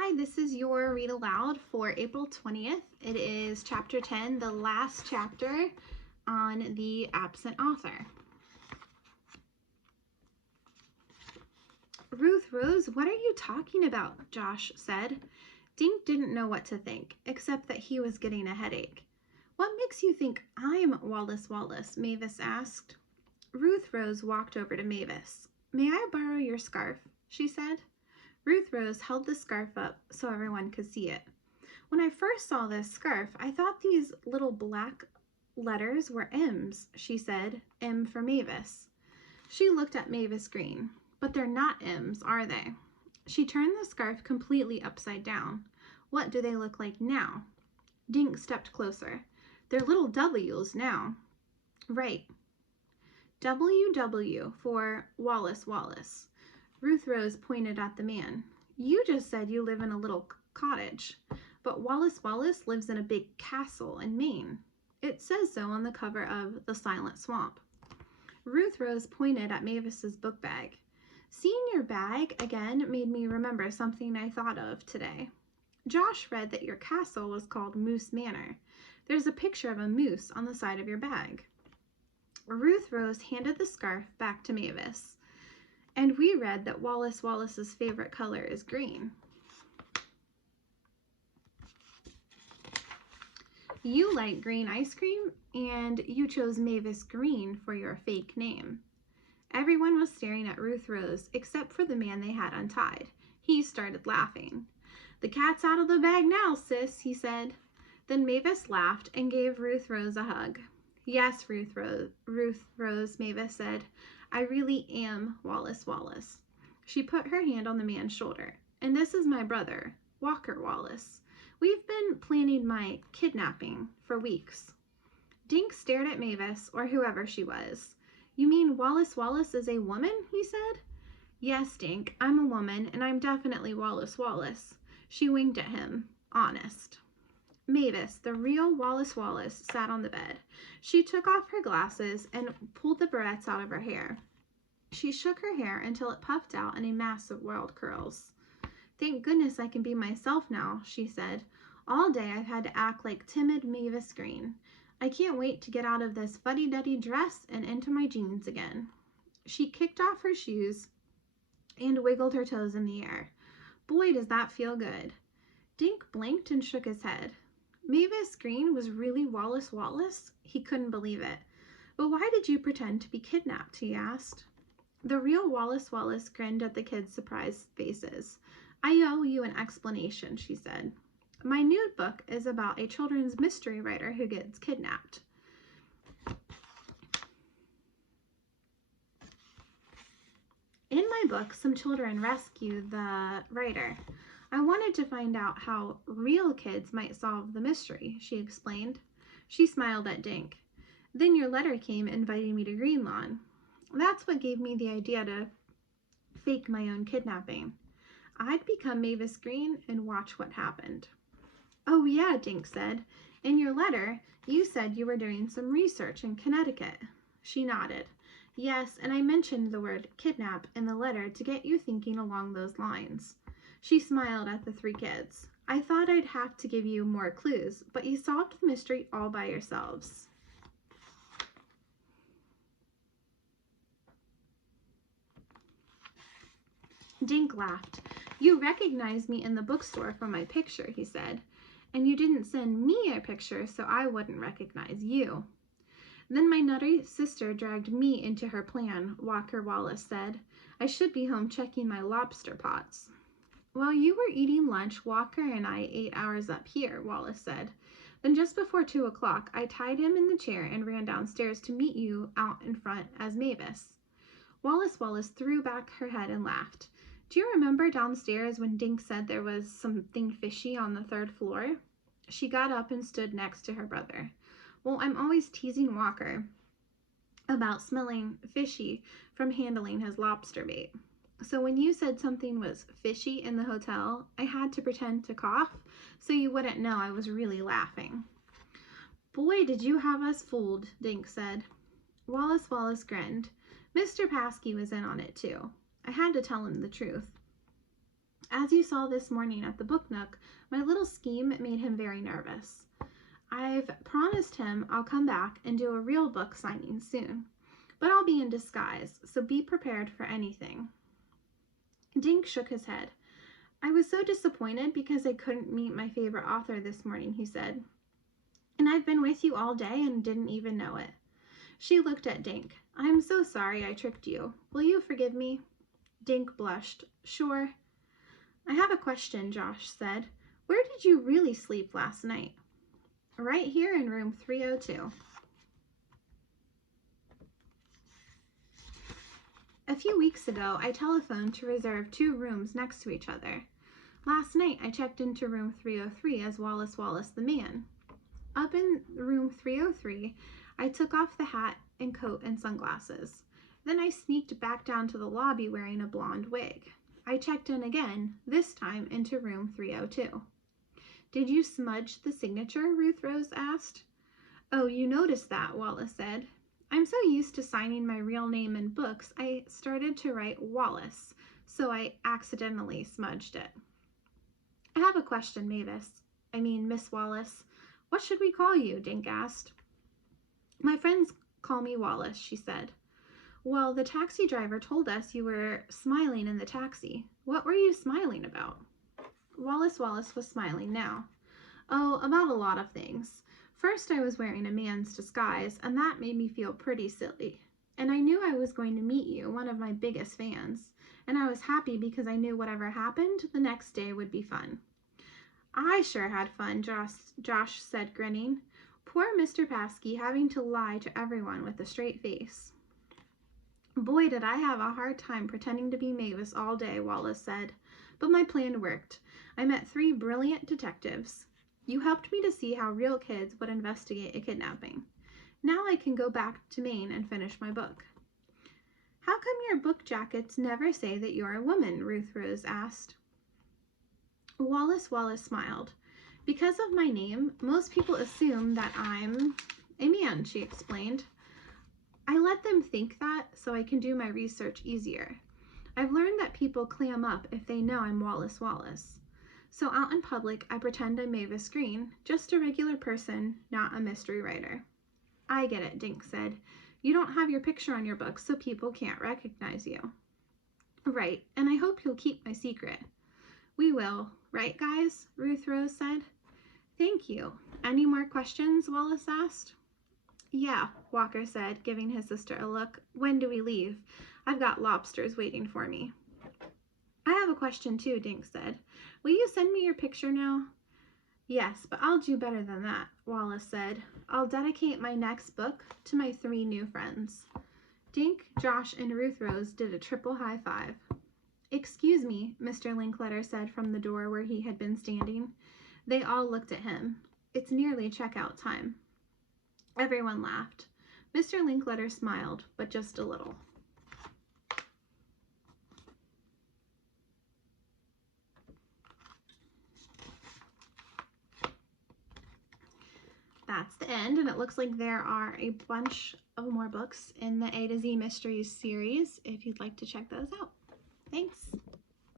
Hi, this is your Read Aloud for April 20th. It is Chapter 10, the last chapter on the absent author. Ruth Rose, what are you talking about? Josh said. Dink didn't know what to think, except that he was getting a headache. What makes you think I'm Wallace Wallace? Mavis asked. Ruth Rose walked over to Mavis. May I borrow your scarf? She said. Ruth Rose held the scarf up so everyone could see it. When I first saw this scarf, I thought these little black letters were M's, she said. M for Mavis. She looked at Mavis Green. But they're not M's, are they? She turned the scarf completely upside down. What do they look like now? Dink stepped closer. They're little W's now. Right. WW for Wallace Wallace. Ruth Rose pointed at the man. You just said you live in a little cottage, but Wallace Wallace lives in a big castle in Maine. It says so on the cover of The Silent Swamp. Ruth Rose pointed at Mavis's book bag. Seeing your bag again made me remember something I thought of today. Josh read that your castle was called Moose Manor. There's a picture of a moose on the side of your bag. Ruth Rose handed the scarf back to Mavis. And we read that Wallace Wallace's favorite color is green. You like green ice cream, and you chose Mavis Green for your fake name. Everyone was staring at Ruth Rose except for the man they had untied. He started laughing. The cat's out of the bag now, sis, he said. Then Mavis laughed and gave Ruth Rose a hug. Yes, Ruth Rose, Mavis said. I really am Wallace Wallace. She put her hand on the man's shoulder. And this is my brother, Walker Wallace. We've been planning my kidnapping for weeks. Dink stared at Mavis, or whoever she was. You mean Wallace Wallace is a woman? He said. Yes, Dink, I'm a woman, and I'm definitely Wallace Wallace. She winked at him. Honest. Mavis, the real Wallace Wallace, sat on the bed. She took off her glasses and pulled the barrettes out of her hair. She shook her hair until it puffed out in a mass of wild curls. Thank goodness I can be myself now, she said. All day I've had to act like timid Mavis Green. I can't wait to get out of this fuddy-duddy dress and into my jeans again. She kicked off her shoes and wiggled her toes in the air. Boy, does that feel good. Dink blinked and shook his head. Mavis Green was really Wallace Wallace? He couldn't believe it. But why did you pretend to be kidnapped? He asked. The real Wallace Wallace grinned at the kids' surprised faces. I owe you an explanation, she said. My new book is about a children's mystery writer who gets kidnapped. In my book, some children rescue the writer. I wanted to find out how real kids might solve the mystery, she explained. She smiled at Dink. Then your letter came inviting me to Greenlawn. That's what gave me the idea to fake my own kidnapping. I'd become Mavis Green and watch what happened. Oh yeah, Dink said. In your letter, you said you were doing some research in Connecticut. She nodded. Yes, and I mentioned the word kidnap in the letter to get you thinking along those lines. She smiled at the three kids. I thought I'd have to give you more clues, but you solved the mystery all by yourselves. Dink laughed. You recognized me in the bookstore from my picture, he said. And you didn't send me a picture so I wouldn't recognize you. Then my nutty sister dragged me into her plan, Walker Wallace said. I should be home checking my lobster pots. While you were eating lunch, Walker and I ate ours up here, Wallace said. Then just before 2 o'clock, I tied him in the chair and ran downstairs to meet you out in front as Mavis. Wallace Wallace threw back her head and laughed. Do you remember downstairs when Dink said there was something fishy on the 3rd floor? She got up and stood next to her brother. Well, I'm always teasing Walker about smelling fishy from handling his lobster bait. So when you said something was fishy in the hotel, I had to pretend to cough so you wouldn't know I was really laughing. Boy, did you have us fooled, Dink said. Wallace Wallace grinned. Mr. Paskey was in on it too. I had to tell him the truth. As you saw this morning at the book nook, my little scheme made him very nervous. I've promised him I'll come back and do a real book signing soon, but I'll be in disguise, so be prepared for anything. Dink shook his head. I was so disappointed because I couldn't meet my favorite author this morning, he said. And I've been with you all day and didn't even know it. She looked at Dink. I'm so sorry I tricked you. Will you forgive me? Dink blushed. Sure. I have a question, Josh said. Where did you really sleep last night? Right here in room 302. A few weeks ago, I telephoned to reserve 2 rooms next to each other. Last night, I checked into room 303 as Wallace Wallace the man. Up in room 303, I took off the hat and coat and sunglasses. Then I sneaked back down to the lobby wearing a blonde wig. I checked in again, this time into room 302. Did you smudge the signature? Ruth Rose asked. Oh, you noticed that, Wallace said. I'm so used to signing my real name in books, I started to write Wallace, so I accidentally smudged it. I have a question, Miss Wallace. What should we call you? Dink asked. My friends call me Wallace, she said. Well, the taxi driver told us you were smiling in the taxi. What were you smiling about? Wallace Wallace was smiling now. Oh, about a lot of things. First, I was wearing a man's disguise, and that made me feel pretty silly. And I knew I was going to meet you, one of my biggest fans. And I was happy because I knew whatever happened, the next day would be fun. I sure had fun, Josh said, grinning. Poor Mr. Paskey having to lie to everyone with a straight face. Boy, did I have a hard time pretending to be Mavis all day, Wallace said. But my plan worked. I met 3 brilliant detectives. You helped me to see how real kids would investigate a kidnapping. Now I can go back to Maine and finish my book. How come your book jackets never say that you're a woman? Ruth Rose asked. Wallace Wallace smiled. Because of my name, most people assume that I'm a man, she explained. I let them think that so I can do my research easier. I've learned that people clam up if they know I'm Wallace Wallace. So out in public, I pretend I'm Mavis Green, just a regular person, not a mystery writer. I get it, Dink said. You don't have your picture on your book, so people can't recognize you. Right, and I hope you'll keep my secret. We will, right, guys? Ruth Rose said. Thank you. Any more questions? Wallace asked. Yeah, Walker said, giving his sister a look. When do we leave? I've got lobsters waiting for me. I have a question too, Dink said. Will you send me your picture now? Yes, but I'll do better than that, Wallace said. I'll dedicate my next book to my 3 new friends. Dink, Josh, and Ruth Rose did a triple high five. Excuse me, Mr. Linkletter said from the door where he had been standing. They all looked at him. It's nearly checkout time. Everyone laughed. Mr. Linkletter smiled, but just a little. That's the end, and it looks like there are a bunch of more books in the A to Z Mysteries series if you'd like to check those out. Thanks.